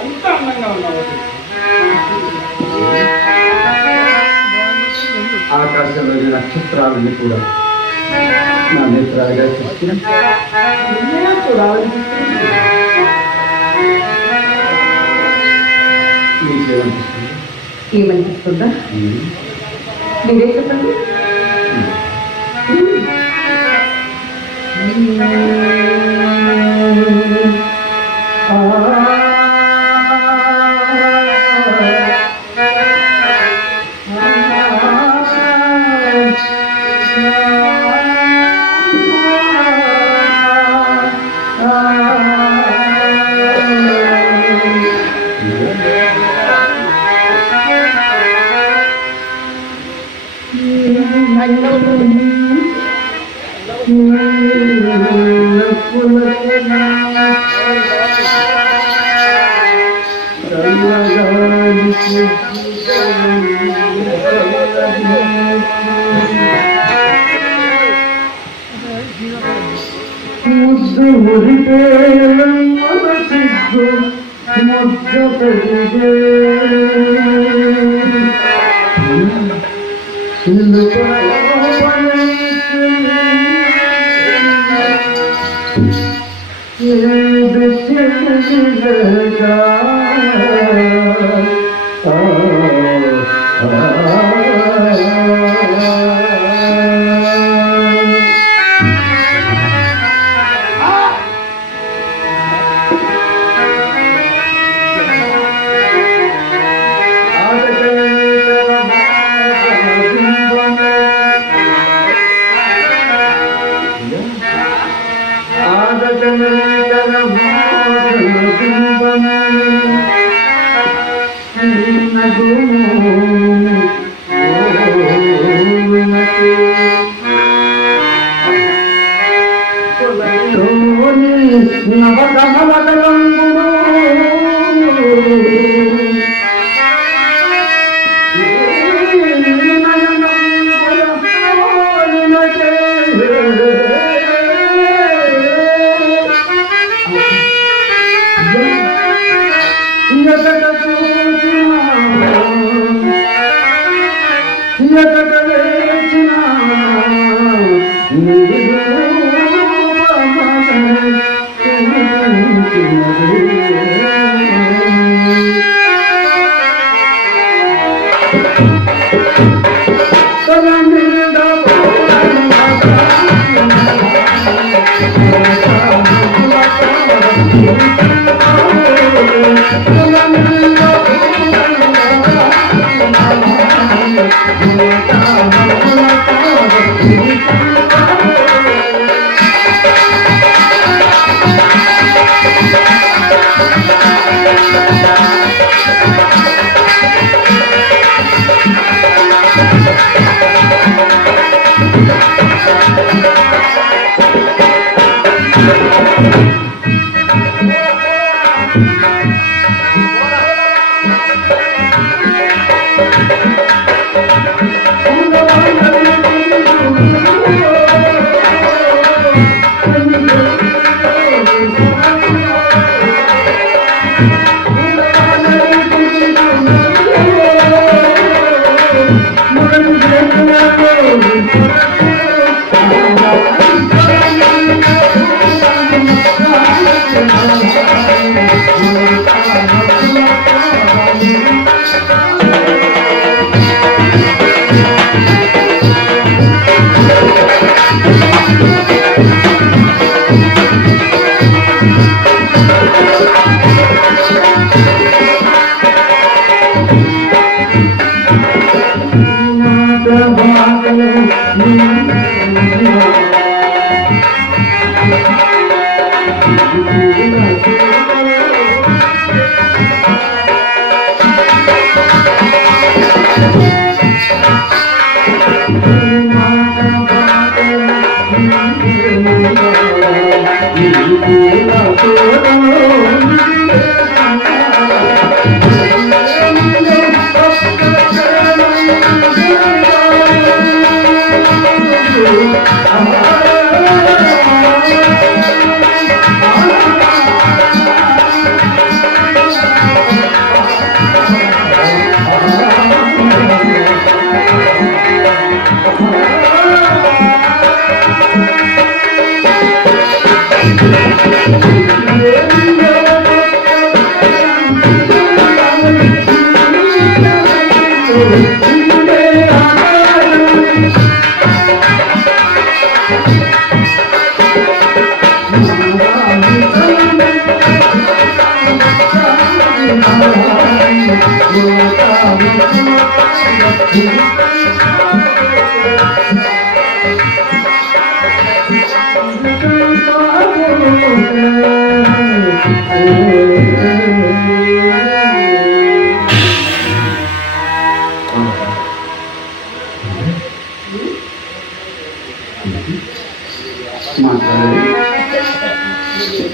ఎంత అందంగా ఉన్నావు. ఆకాశంలోని నక్షత్రాలన్నీ కూడా నా నేత్రాలుగా చూస్తున్నా చూడాలని ఏమనిపిస్తుందా? మీరే చెప్పండి.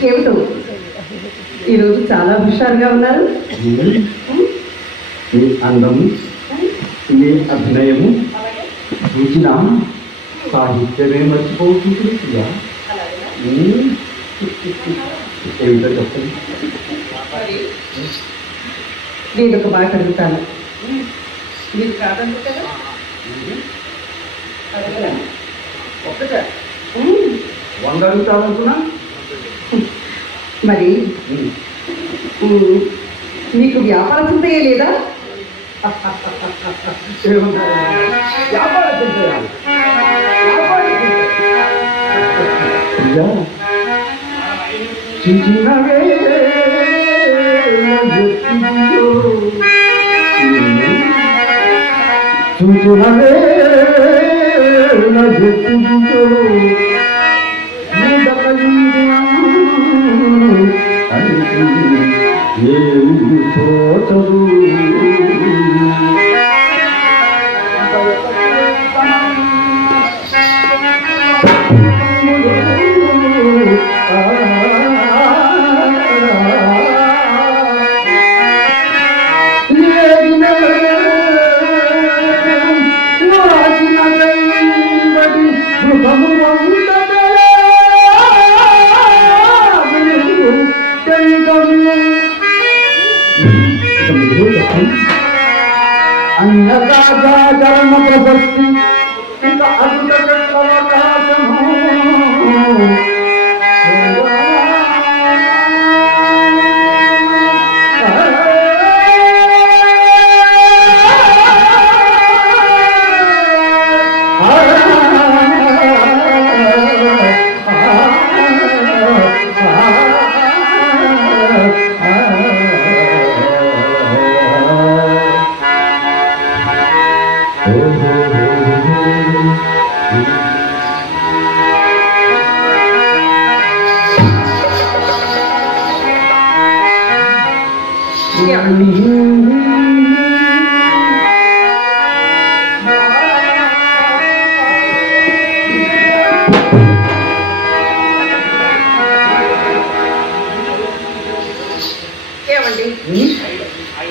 ఏమిటో ఈరోజు చాలా హుషారుగా ఉన్నారు. మీ అందము, మీ అభినయము చూసిన సాహిత్యమే మర్చిపోతుంది. ఏమిటో చెప్పండి. నేను ఒక మాట అడుగుతాను, మీరు కాదనుకుంటారా? ఒక్కటే 100 అడుగుతామనుకున్నా. మరి మీకు వ్యాపార చింతయే లేదా? వ్యాపార చింతయా? చిన్నవే చూచునవే తోచదు. అన్యకాచారణ ప్రశస్తి ఇంకా అద్భుతము.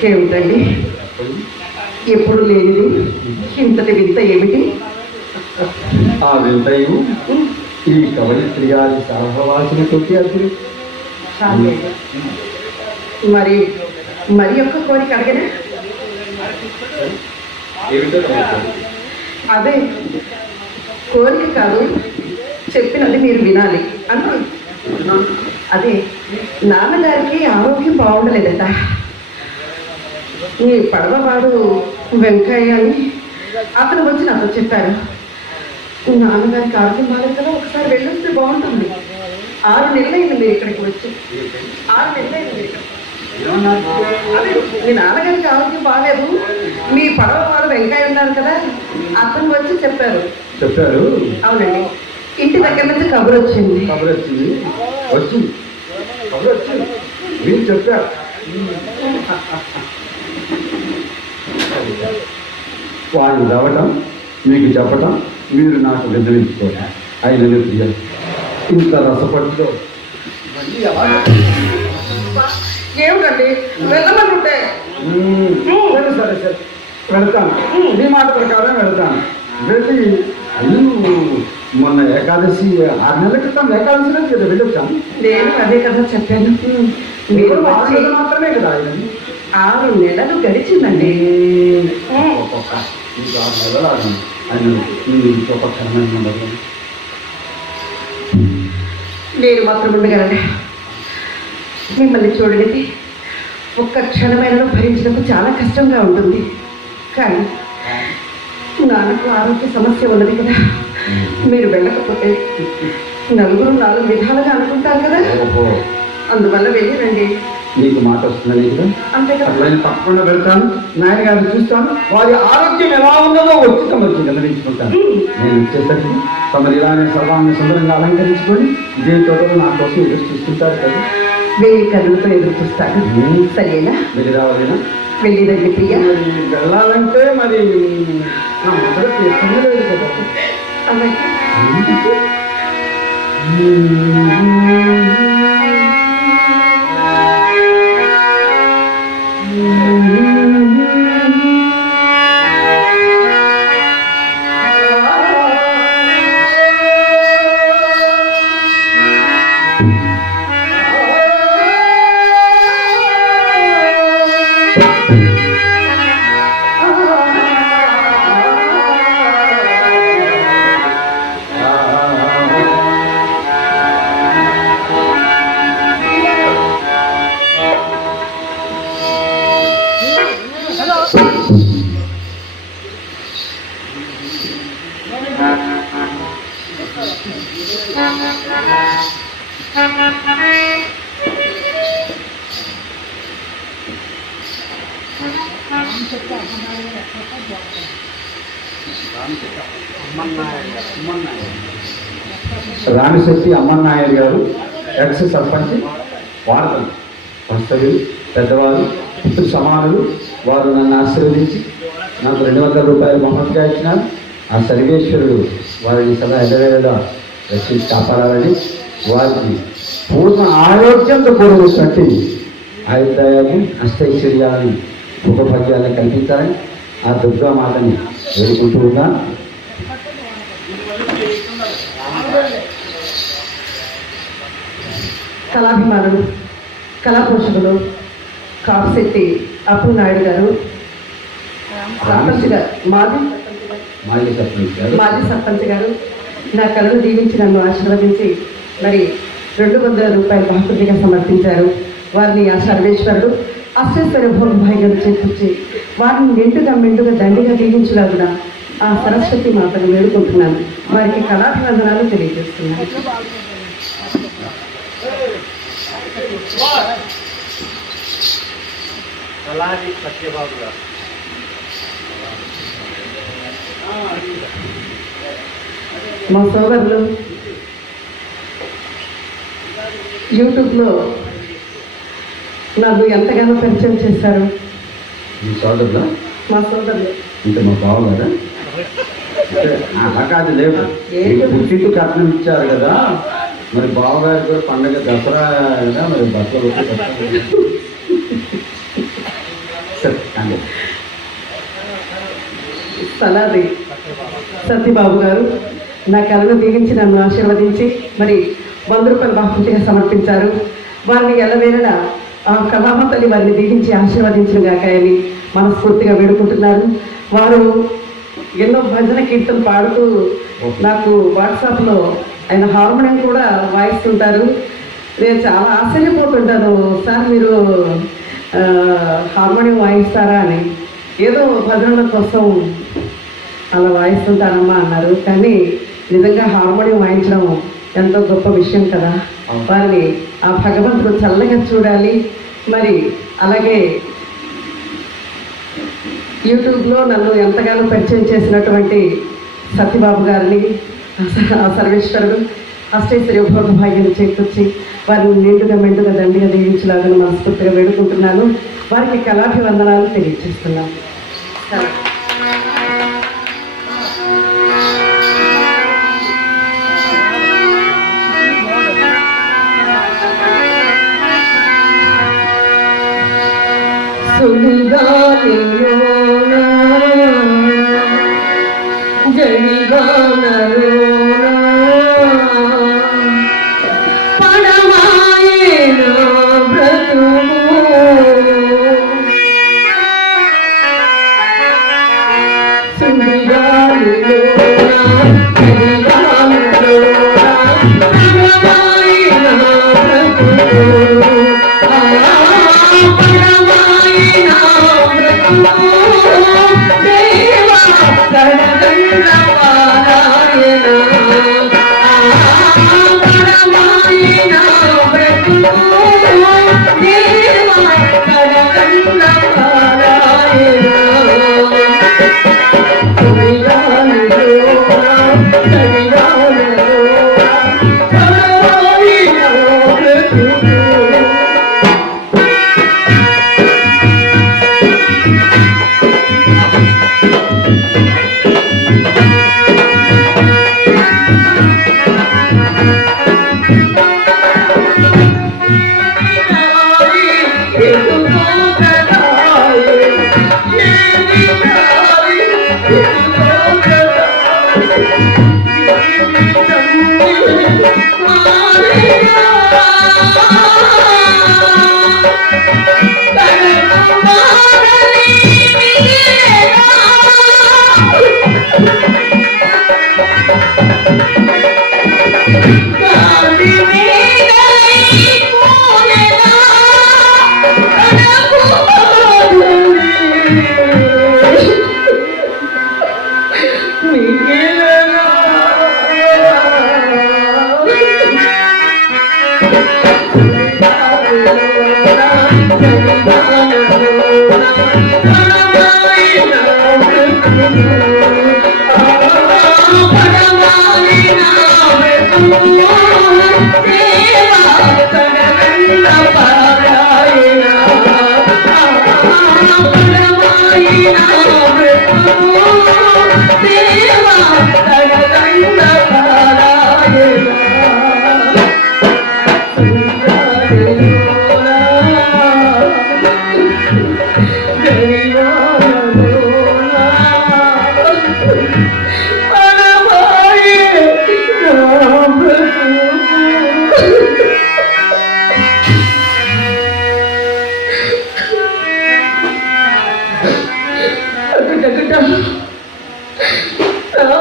ఏమిటండి ఎప్పుడు లేనిది ఇంతటి వింత ఏమిటి? ఆ వింతయు ఈ కవయిత్రి గారి సహవాసిన కొట్టి అసలు మరి మరి ఒక్క కోరిక అడగనా? అదే కోరిక కాదు, చెప్పినది మీరు వినాలి అంటే. అదే నాన్నగారికి ఆరోగ్యం బాగుండలేదట. ఈ పడవవాడు వెంకయ్య అని అతను వచ్చి నాతో చెప్పారు. నాన్నగారికి ఆరోగ్యం బాగాలేదు కదా, ఒకసారి వెళ్ళొస్తే బాగుంటుంది. 6 నెలలైంది మీరు ఇక్కడికి వచ్చి. 6 నెలలైంది మీరు ఇక్కడ. అదే మీ నాన్నగారికి ఆరోగ్యం బాగాలేదు, మీ పడవవాడు వెంకయ్య ఉన్నారు కదా, అతను వచ్చి చెప్పారు. అవునండి, ఇంటి దగ్గర నుంచి కబురు వచ్చింది. మీరు చెప్పారు. వాడిని రావటం, మీకు చెప్పటం, మీరు నాకు విన్నవించుకోవడం అయినది ప్రియ. ఇంత రసపట్టులో ఏమిటండి వెళ్ళమంటుంటే? సరే వెళతాను, మీ మాట ప్రకారం వెళతాను. వెళ్ళి అయ్యో మొన్న ఏకాదశి 6 నెలల క్రితం ఏకాదశి రోజు కదా వెళ్ళొచ్చాను. నేను అదే కదా చెప్పాను. మీరు 6 నెలలు మాత్రమే కదా ఆయన. 6 నెలలు గడిచిందండి. ఇంకో 6 నెలలు ఆయన ఇంకొక క్షణమైన ఉండదు. నేను మాత్రం ఉండగలండి. మిమ్మల్ని చూడడానికి ఒక్క క్షణమైనలో భరించినప్పుడు చాలా కష్టంగా ఉంటుంది. కానీ నాన్నకు ఆరోగ్య సమస్య ఉన్నది కదా, మీరు వెళ్ళకపోతే నలుగురు 4 విధాలుగా అనుకుంటారు కదా, అందువల్ల వెళ్ళి రండి. నీకు మాట వస్తుందని కదా అంతే కదా. అట్లయినా తప్పకుండా వెళ్తాను, నాయన గారిని చూస్తాను, వారి ఆరోగ్యం ఎలా ఉన్నదో వచ్చి తమకి గమనించుకుంటాను. నేను వచ్చేసరికి తమరు ఇలానే సర్వాన్ని సుందరంగా అలంకరించుకొని ఇదే తోటలో నా కోసం ఎదురు చూస్తుంటారు కదా. వేయి కన్నులతో ఎదురు చూస్తాను. సరేనా? వెళ్ళి రావాలేనా? వెళ్ళేదండి ప్రియ. మరి వెళ్ళాలంటే మరి నా మొదలు చేస్తూనే లేదు కదా. అలాగే రామిశెట్టి అమ్మన్నాయుడు గారు ఎక్స్ సర్పంచ్ వార్తలు వాస్తవ్యులు పెద్దవారు పుత్రు సమానులు. వారు నన్ను ఆశీర్వదించి నాకు 200 రూపాయలు బహుమతిగా ఇచ్చినారు. ఆ సర్వేశ్వరుడు వారిని సదా ఎదవేళ రక్షించి కాపాడాలని, వారికి పూర్ణ ఆరోగ్యంతో కూడినటువంటి ఆయుర్దాయాన్ని అష్టైశ్వర్యాన్ని ఉపభాగ్యాన్ని కల్పించాలని ఆ దుర్గామాతని వేడుకుంటూ ఉన్నాను. కళాభిమానులు, కళాపోషకులు కాపశెట్టి అప్పునాయుడు గారు సర్పంచ్ గారు, మాజీ సర్పంచ్ గారు నా కళను దీవించి నన్ను ఆశీర్వదించి మరి 200 రూపాయలు బహుమతిగా సమర్పించారు. వారిని ఆ సర్వేశ్వరుడు అష్టైశ్వర్య భోగభాగ్యాలు చేకూర్చి వారిని మెండుగా దండిగా దీవించలాగున ఆ సరస్వతి మాతను వేడుకుంటున్నాను. వారికి కళాభివందనాలు తెలియజేస్తున్నాను. మా సోదరులు యూట్యూబ్లో నన్ను ఎంతగానో పరిచయం చేశారు. మీ సోదరులా? మా సోదరులు అంటే మా బావగారా? అలా కాదు, లేదు పుట్టింటి కట్నం ఇచ్చారు కదా, మరి బావగారు కూడా పండగ దసరా కదా, మరి బట్టలు సలాది సత్యబాబు గారు నా కళను దీవించి నన్ను ఆశీర్వదించి మరి 100 రూపాయలు బహుమతిగా సమర్పించారు. వారిని ఎల్లవేళ ఆ కళామతల్లి వారిని దీవించి ఆశీర్వదించిన గాకాయని మనస్ఫూర్తిగా వేడుకుంటున్నారు. వారు ఎన్నో భజన కీర్తనలు పాడుతూ నాకు వాట్సాప్లో ఆయన హార్మోనియం కూడా వాయిస్తుంటారు. నేను చాలా ఆశ్చర్యపోతుంటాను, సార్ మీరు హార్మోనియం వాయిస్తారా అని. ఏదో భజనల కోసం అలా వాయిస్తుంటానమ్మా అన్నారు. కానీ నిజంగా హార్మోనియం వాయించడం ఎంతో గొప్ప విషయం కదా. వారిని ఆ భగవంతుడు చల్లగా చూడాలి. మరి అలాగే యూట్యూబ్లో నన్ను ఎంతగానో పరిచయం చేసినటువంటి సత్యబాబు గారిని ఆ సర్వేశ్వరుడు అష్టైశ్వర్య భోగభాగ్యం చేకూర్చి వారిని మెండుగా దండిగా దీవించలాగా మనస్ఫూర్తిగా వేడుకుంటున్నాను. వారికి కళాభివందనాలు తెలియజేస్తున్నాను. సుడిగాలిలోనా జడిగానలోనా పడమాయేన బ్రతుకు సుడిగాలిలోనా జడిగానలోనా పడమాయేన బ్రతుకు దేవా కడగండ్ల పారాయణ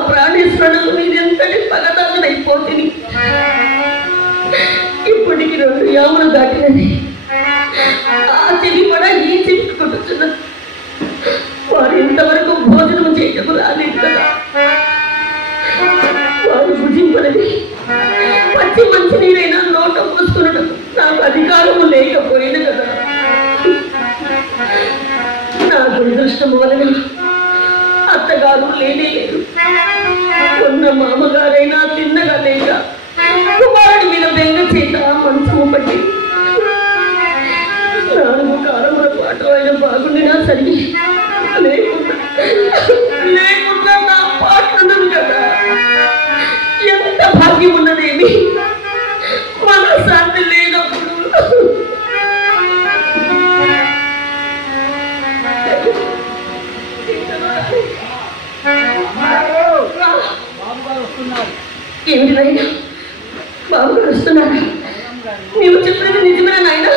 ప్రాణేశ్వరుడు మీరెంతటి పగదాదునైపోతుంది. ఇప్పటికి 2 యాములు దాటినది. ఆ చెవి కూడా ఈ చెవి కొట్టుతున్నది. వారు ఇంతవరకు భోజనం చేయటం రాలేదు కదా. వారు భుజింపనది పచ్చి మంచి నీరైనా నోట పోసుకునడం నాకు అధికారము లేకపోయింది కదా. నా దురదృష్టం వలన అత్తగారు లేనే లేదు. ఉన్న మామగారైనా తిన్నగా లేక కుమారుడి మీద బెంగ చేత మంచము పట్టి 4 కాలముల పాటు ఆయన బాగుండినా సరి లేకుండా నా పాటున్నది కదా. ఎంత భాగ్యం ఉన్నదేమి మనశ్శాంతి లేనప్పుడు. ఏమిటి నాయన? బాబుగారు వస్తున్నారు. నీవు చెప్పినది నిజమే నాయన?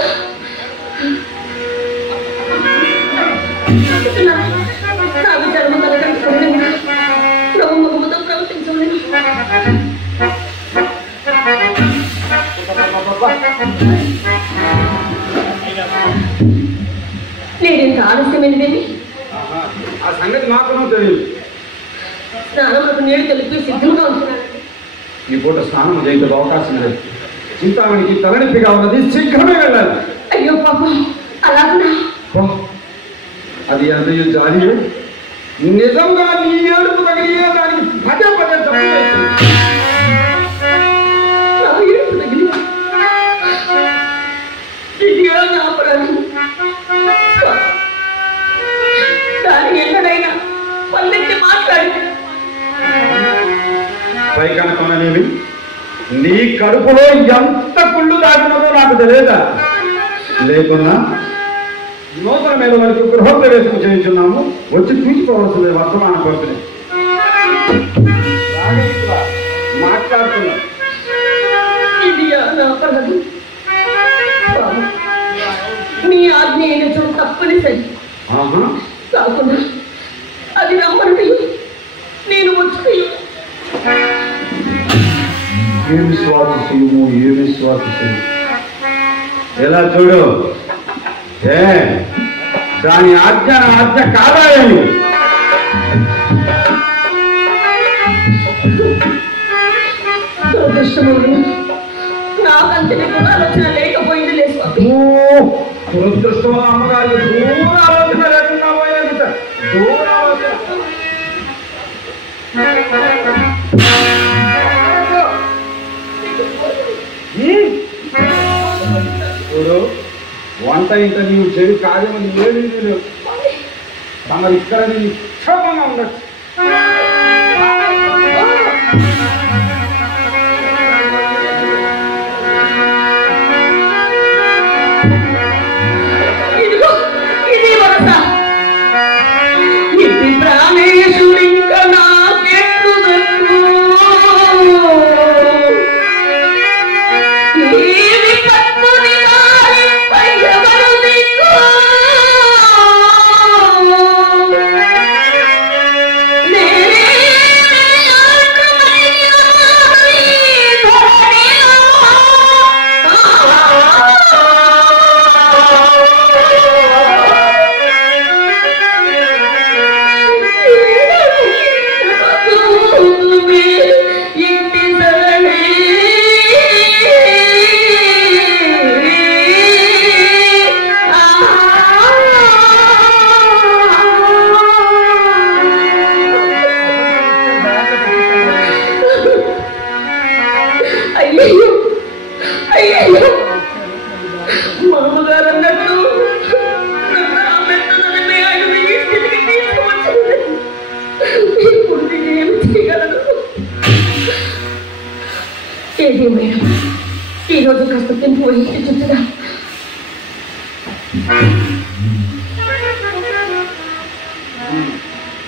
నా విచారము కలగండి. ప్రభు ముఖముతో ప్రవర్తించలేదు. నేనింత ఆలస్యమైనదేమి? ఆ సంగతి మాత్రం తెలియదు. స్నానములకు నీళ్లు కలిపి సిద్ధంగా ఉంటున్నాను. ఈ పూట స్నానం చేయడానికి అవకాశం లేదు. చింతామణికి తలనొప్పిగా ఉన్నది, శీఘ్రమే వెళ్ళాలి. అయ్యో పాపం, అలాగునా? అది ఎంత జాలి. నిజంగా నీ ఏడుపు తగిలియే దానికి పదే పదే నా అపరాధం. దాని ఎన్నడైనా పల్లెత్తి మాట్లాడి పైకనకొననేవి నీ కడుపులో ఎంత కుళ్ళు దాటినదో నాకు తెలియదా? లేకున్నా నూతన మీద వరకు గృహప్రవేశం చేయించున్నాము. వచ్చి చూసుకోవాల్సింది వర్తమాన పరిస్థితి. మాట్లాడుతున్నా ఇది నా అపరాధం. మీ ఆజ్ఞ అయిన చోటు తప్పనిసరి కాకుండా అది రమ్మని నేను వచ్చి ఏమి స్వాతిశయము, ఏమి స్వాతిశయం. ఎలా చూడు, దాని ఆజ్ఞ నా ఆజ్ఞ కాదా? ఏమి దురదృష్టములు నాకంతటి కూడా ఆలోచన లేకపోయింది. లేదు దురదృష్టం అమ్మగారు దూర ఆలోచన లేకుండా పోయేది. దూర ఆలోచన చూడు, వంట ఇంత నీవు చెవి కార్యమని ఏమీ లేవు. తమరు ఇక్కడ నిక్షేపంగా ఉండొచ్చు. ఇది వరస. ఇది ప్రాణేశుడు ఇంకా నాకెట్లు నేనే ఈరోజు కాస్త తింపు వహించి చూసినా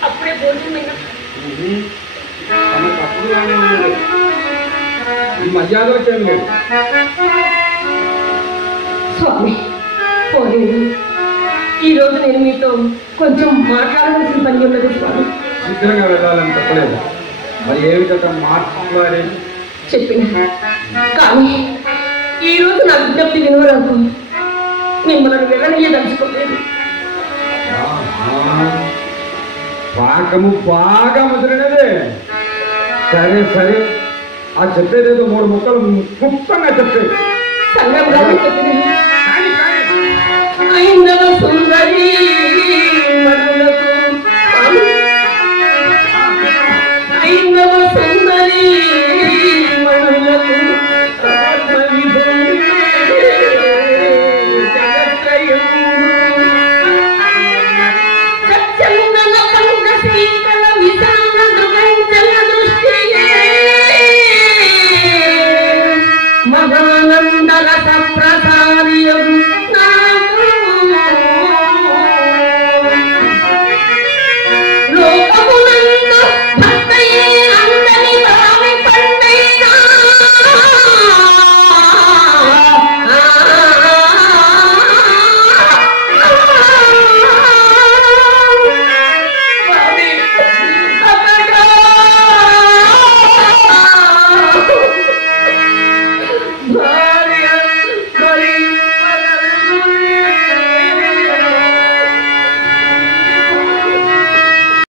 అప్పుడే భోజనమైనా మర్యాద వచ్చేది లేదు. స్వామి పోలేదు. ఈరోజు నేను మీతో కొంచెం మాట్లాడవలసిన పని ఉన్నది స్వామి. శీఘ్రంగా వెళ్ళాలని చెప్పలేదు, మరి ఏమిటో మాట్లాడేది చెప్పిన కానీ ఈరోజు నా విజ్ఞప్తి వినవరకు మిమ్మల్ని వెళ్ళనీయదలుచుకోలేదు. పాకము బాగా ముదిరినదే. సరే సరే, ఆ చెప్పేదేదో 3 ముక్కలు క్లుప్తంగా చెప్పేది. సంగం గారు చెప్పిన ఆయన